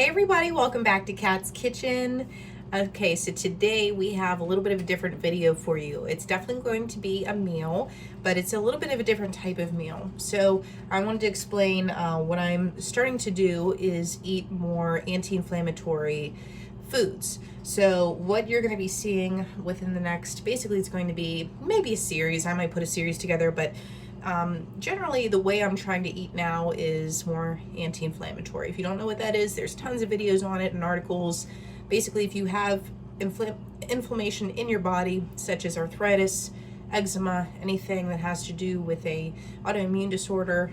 Hey everybody, welcome back to Kat's Kitchen. Okay, so today we have a little bit of a different video for you. It's definitely going to be a meal, but it's a little bit of a different type of meal. So I wanted to explain what I'm starting to do is eat more anti-inflammatory foods. So what you're going to be seeing within the next, basically it's going to be maybe a series. I might put a series together, but generally the way I'm trying to eat now is more anti-inflammatory. If you don't know what that is, there's tons of videos on it and articles. Basically, if you have inflammation in your body, such as arthritis, eczema, anything that has to do with a autoimmune disorder,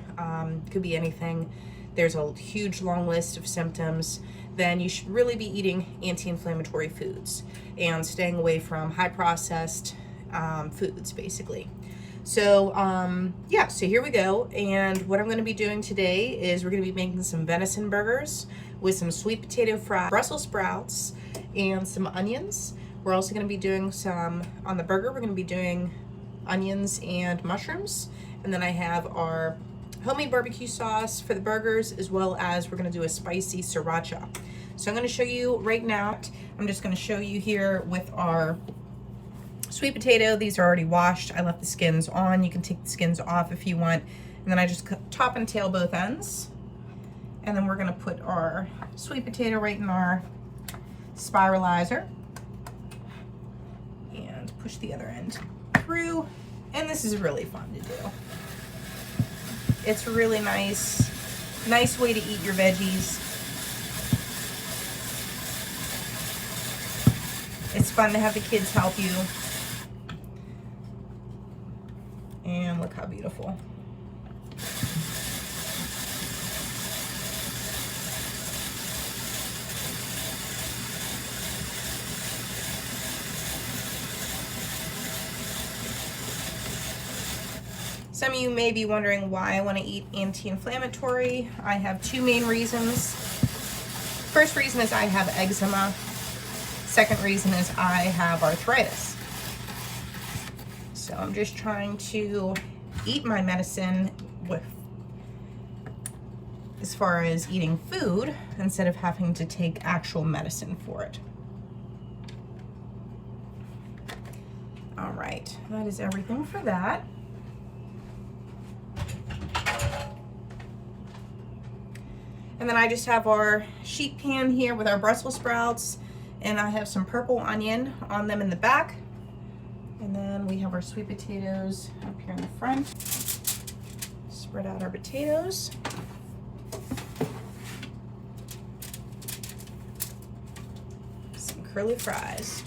could be anything, there's a huge long list of symptoms, then you should really be eating anti-inflammatory foods and staying away from high processed foods, basically. So yeah, so here we go. And what I'm going to be doing today is we're going to be making some venison burgers with some sweet potato fries, Brussel sprouts, and some onions. We're also going to be doing some, on the burger, we're going to be doing onions and mushrooms. And then I have our homemade barbecue sauce for the burgers, as well as we're going to do a spicy sriracha. So I'm going to show you right now. I'm just going to show you here with our sweet potato. These are already washed. I left the skins on. You can take the skins off if you want. And then I just top and tail both ends. And then we're going to put our sweet potato right in our spiralizer and push the other end through. And this is really fun to do. It's really nice way to eat your veggies. It's fun to have the kids help you. And look how beautiful. Some of you may be wondering why I want to eat anti-inflammatory. I have two main reasons. First reason is I have eczema. Second reason is I have arthritis. So I'm just trying to eat my medicine with, as far as eating food, instead of having to take actual medicine for it. All right, that is everything for that. And then I just have our sheet pan here with our Brussels sprouts, and I have some purple onion on them in the back. And then we have our sweet potatoes up here in the front. Spread out our potatoes. Some curly fries.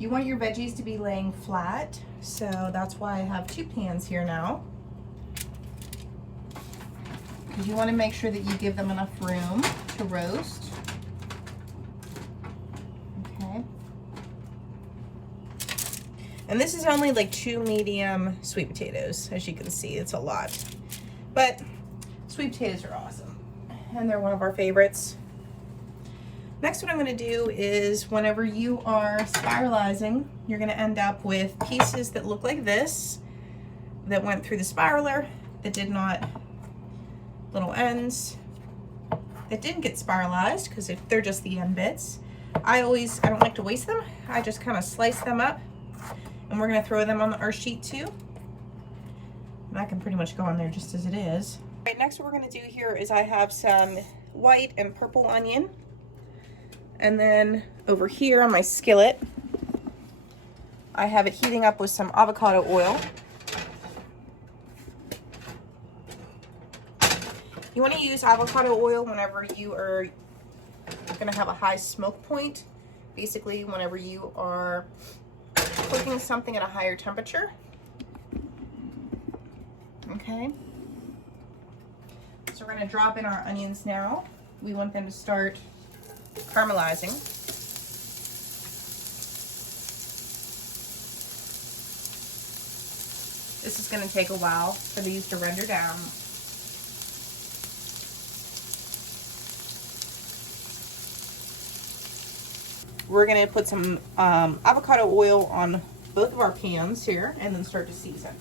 You want your veggies to be laying flat, so that's why I have two pans here now. Because you want to make sure that you give them enough room to roast. Okay. And this is only like 2 medium sweet potatoes. As you can see, it's a lot. But sweet potatoes are awesome. And they're one of our favorites. Next, what I'm going to do is whenever you are spiralizing, you're going to end up with pieces that look like this, that went through the spiraler, that did not, little ends that didn't get spiralized, because they're just the end bits. I don't like to waste them. I just kind of slice them up, and we're going to throw them on our sheet too. And that can pretty much go on there just as it is. All right, next what we're going to do here is I have some white and purple onion. And then over here on my skillet, I have it heating up with some avocado oil. You want to use avocado oil whenever you are going to have a high smoke point. Basically, whenever you are cooking something at a higher temperature. Okay. So we're going to drop in our onions now. We want them to start caramelizing. This is going to take a while for these to render down. We're going to put some avocado oil on both of our pans here and then start to season.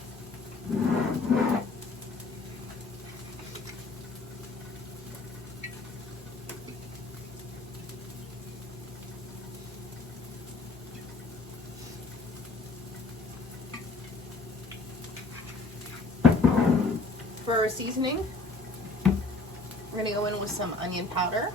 For our seasoning, we're going to go in with some onion powder.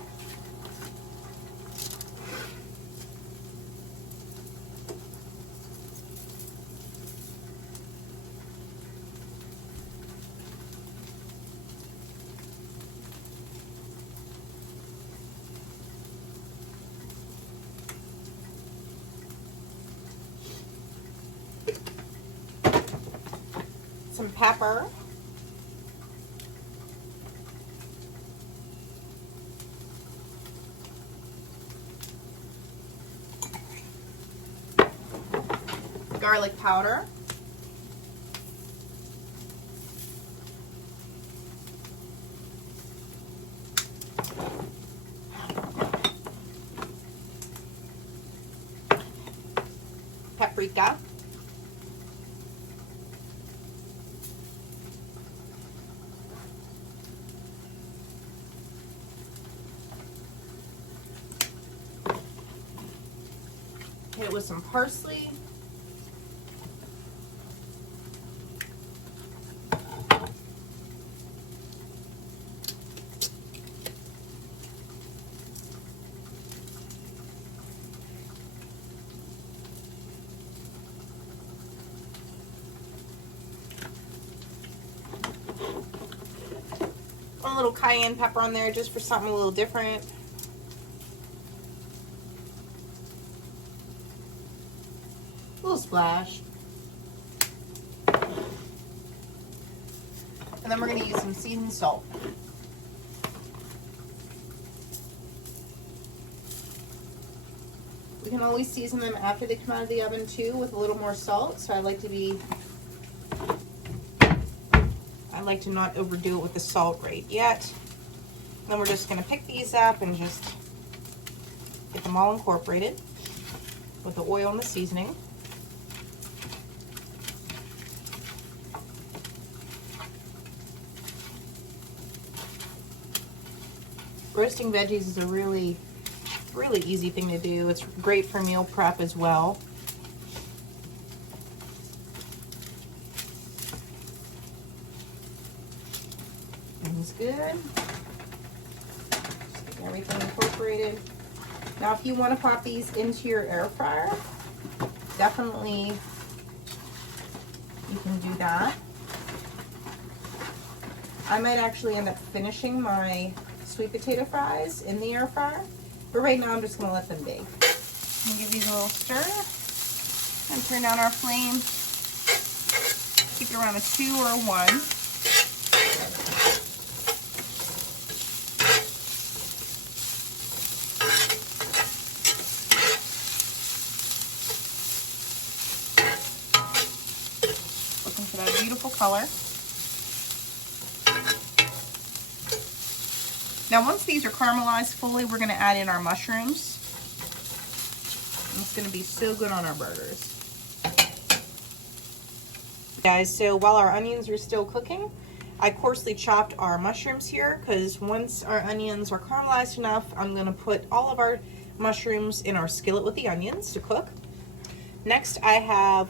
Some pepper. Garlic powder. Paprika. Hit it with some parsley. A little cayenne pepper on there just for something a little different. A little splash. And then we're going to use some seasoned salt. We can always season them after they come out of the oven too with a little more salt. So I like to not overdo it with the salt right yet. Then we're just going to pick these up and just get them all incorporated with the oil and the seasoning. Roasting veggies is a really easy thing to do. It's great for meal prep as well. It's good. Just get everything incorporated. Now, if you want to pop these into your air fryer, definitely you can do that. I might actually end up finishing my sweet potato fries in the air fryer, but right now I'm just going to let them bake. I'm going to give these a little stir and turn down our flame. Keep it around a 2 or a 1. Looking for that beautiful color. Now, once these are caramelized fully, we're going to add in our mushrooms. And it's going to be so good on our burgers. Guys, so while our onions are still cooking, I coarsely chopped our mushrooms here because once our onions are caramelized enough, I'm going to put all of our mushrooms in our skillet with the onions to cook. Next, I have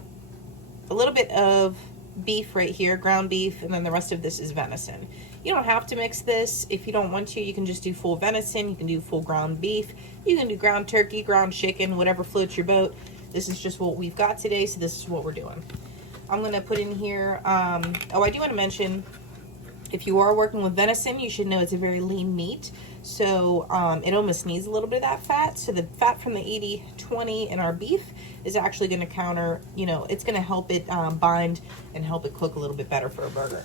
a little bit of beef right here, ground beef, and then the rest of this is venison. You don't have to mix this. If you don't want to, you can just do full venison. You can do full ground beef. You can do ground turkey, ground chicken, whatever floats your boat. This is just what we've got today, so this is what we're doing. I'm going to put in here, I do want to mention, if you are working with venison, you should know it's a very lean meat. So it almost needs a little bit of that fat. So the fat from the 80-20 in our beef is actually going to counter, it's going to help it bind and help it cook a little bit better for a burger.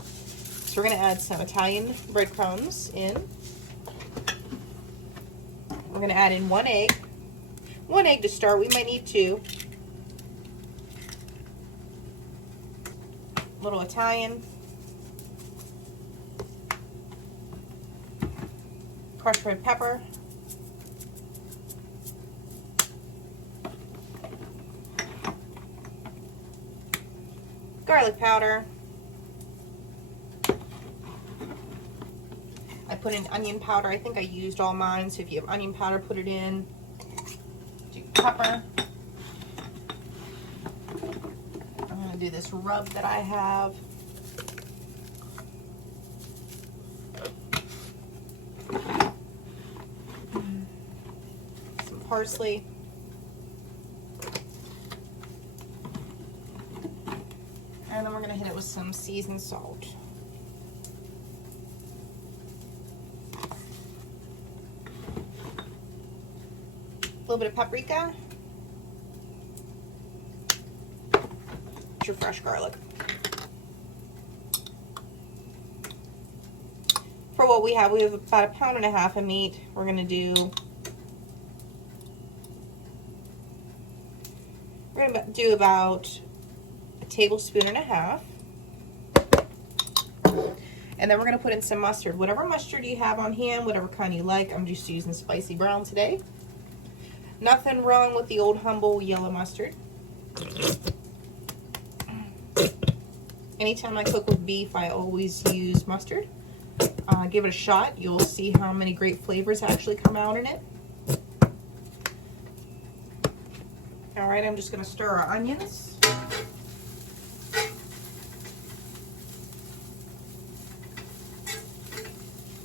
So we're going to add some Italian breadcrumbs in. We're going to add in 1 egg. 1 egg to start. We might need 2. A little Italian. Crushed red pepper. garlic powder. I put in onion powder. I think I used all mine, so if you have onion powder, put it in. Do pepper. I'm going to do this rub that I have. Some parsley. And then we're going to hit it with some seasoned salt. A little bit of paprika. Your fresh garlic. For what we have about 1.5 pounds of meat. We're going to do about 1.5 tablespoons. And then we're going to put in some mustard. Whatever mustard you have on hand, whatever kind you like. I'm just using spicy brown today. Nothing wrong with the old humble yellow mustard. Anytime I cook with beef, I always use mustard. Give it a shot. You'll see how many great flavors actually come out in it. All right, I'm just going to stir our onions.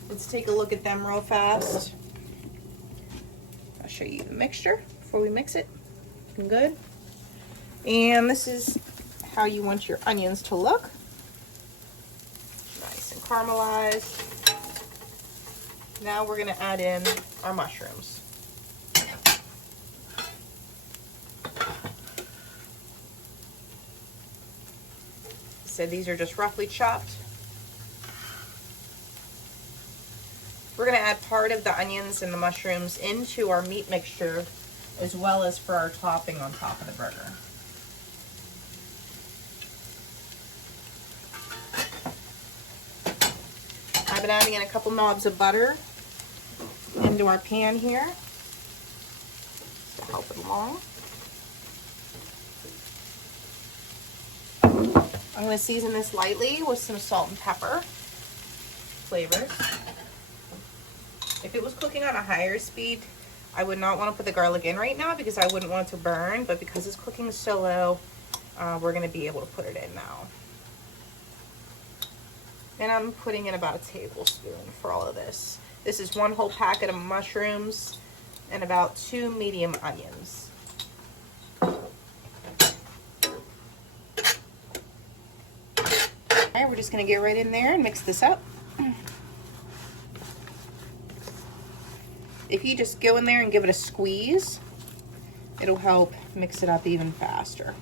Let's take a look at them real fast. I'll show you the mixture before we mix it. Looking good. And this is how you want your onions to look. Nice and caramelized. Now we're going to add in our mushrooms. So these are just roughly chopped. We're going to add part of the onions and the mushrooms into our meat mixture, as well as for our topping on top of the burger. I've been adding in a couple knobs of butter into our pan here to help it along. I'm going to season this lightly with some salt and pepper flavors. If it was cooking on a higher speed, I would not want to put the garlic in right now because I wouldn't want it to burn, but because it's cooking so low, we're going to be able to put it in now. And I'm putting in about 1 tablespoon for all of this. This is 1 whole packet of mushrooms and about 2 medium onions. Alright, we're just going to get right in there and mix this up. If you just go in there and give it a squeeze, it'll help mix it up even faster.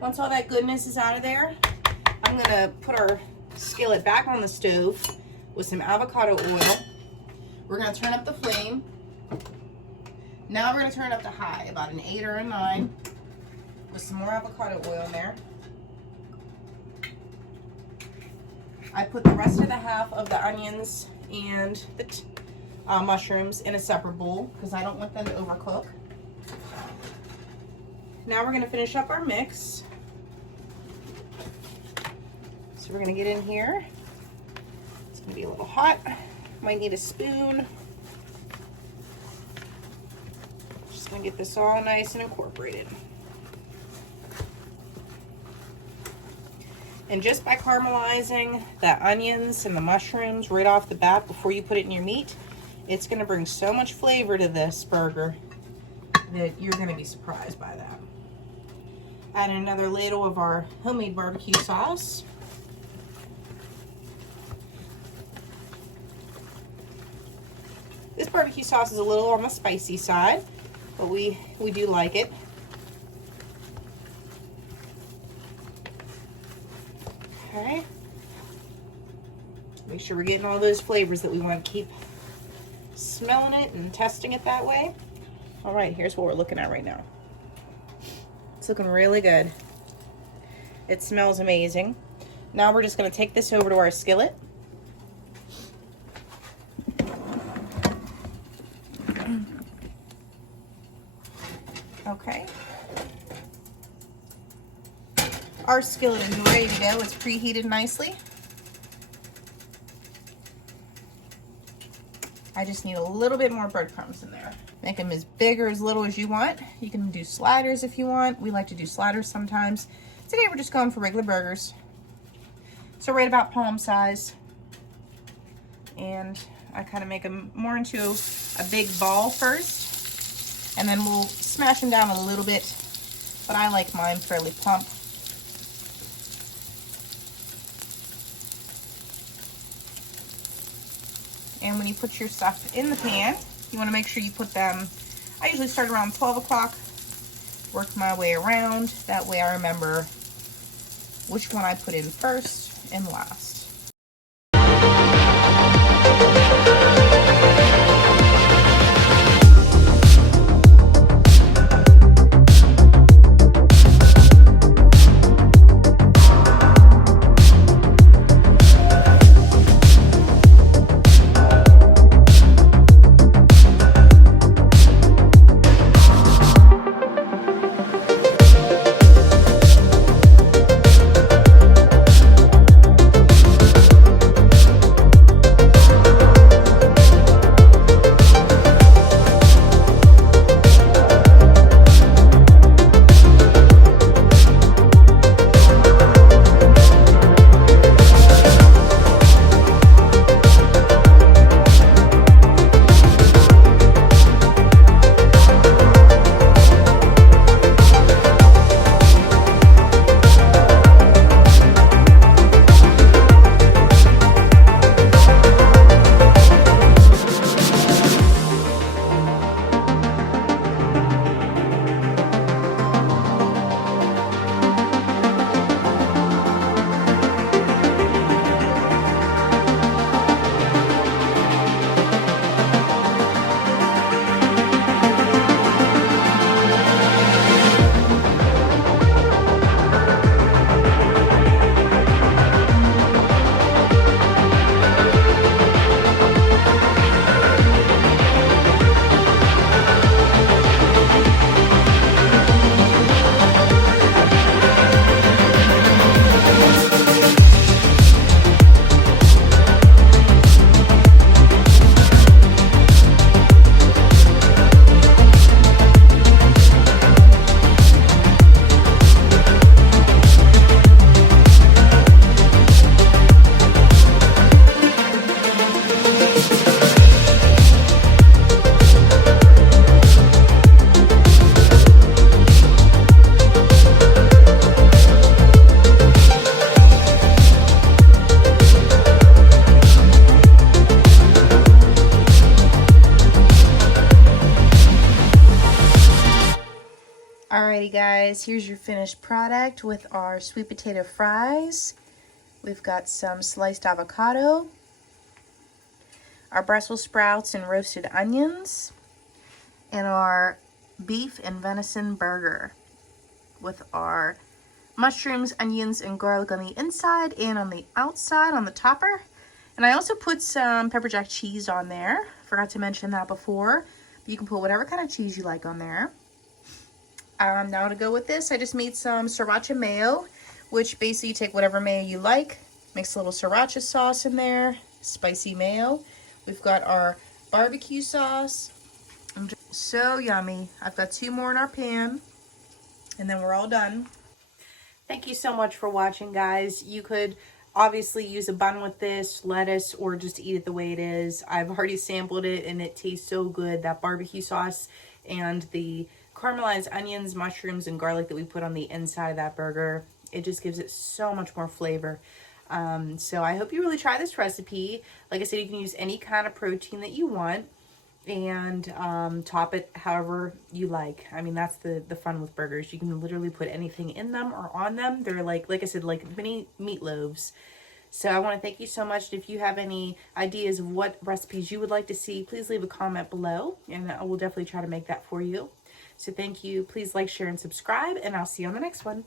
Once all that goodness is out of there, I'm going to put our skillet back on the stove with some avocado oil. We're going to turn up the flame. Now we're going to turn it up to high, about an 8 or a 9, with some more avocado oil in there. I put the rest of the half of the onions and the mushrooms in a separate bowl because I don't want them to overcook. Now we're going to finish up our mix. So we're going to get in here. It's going to be a little hot. Might need a spoon. Just going to get this all nice and incorporated. And just by caramelizing the onions and the mushrooms right off the bat before you put it in your meat, it's going to bring so much flavor to this burger that you're going to be surprised by that. Add another ladle of our homemade barbecue sauce. This barbecue sauce is a little on the spicy side, but we do like it. Okay. Make sure we're getting all those flavors that we want to keep smelling it and testing it that way. All right, here's what we're looking at right now. It's looking really good. It smells amazing. Now we're just going to take this over to our skillet. Okay. Our skillet is ready to go. It's preheated nicely. I just need a little bit more breadcrumbs in there. Make them as big or as little as you want. You can do sliders if you want. We like to do sliders sometimes. Today we're just going for regular burgers. So right about palm size. And I kind of make them more into a big ball first. And then we'll smash them down a little bit. But I like mine fairly plump. And when you put your stuff in the pan, you want to make sure you put them, I usually start around 12 o'clock, work my way around. That way I remember which one I put in first and last. Alrighty guys, here's your finished product with our sweet potato fries. We've got some sliced avocado, our Brussels sprouts and roasted onions, and our beef and venison burger with our mushrooms, onions, and garlic on the inside and on the outside on the topper. And I also put some pepper jack cheese on there. Forgot to mention that before. But you can put whatever kind of cheese you like on there. Now to go with this, I just made some sriracha mayo, which basically you take whatever mayo you like, mix a little sriracha sauce in there, spicy mayo. We've got our barbecue sauce. So yummy. I've got 2 more in our pan, and then we're all done. Thank you so much for watching, guys. You could obviously use a bun with this, lettuce, or just eat it the way it is. I've already sampled it, and it tastes so good. That barbecue sauce and the caramelized onions, mushrooms, and garlic that we put on the inside of that burger, it just gives it so much more flavor. So I hope you really try this recipe. Like I said, you can use any kind of protein that you want. and top it however you like. I mean, that's the fun with burgers. You can literally put anything in them or on them. They're like I said, like mini meatloaves. So I want to thank you so much. If you have any ideas of what recipes you would like to see, please leave a comment below, and I will definitely try to make that for you. So thank you. Please like, share, and subscribe, and I'll see you on the next one.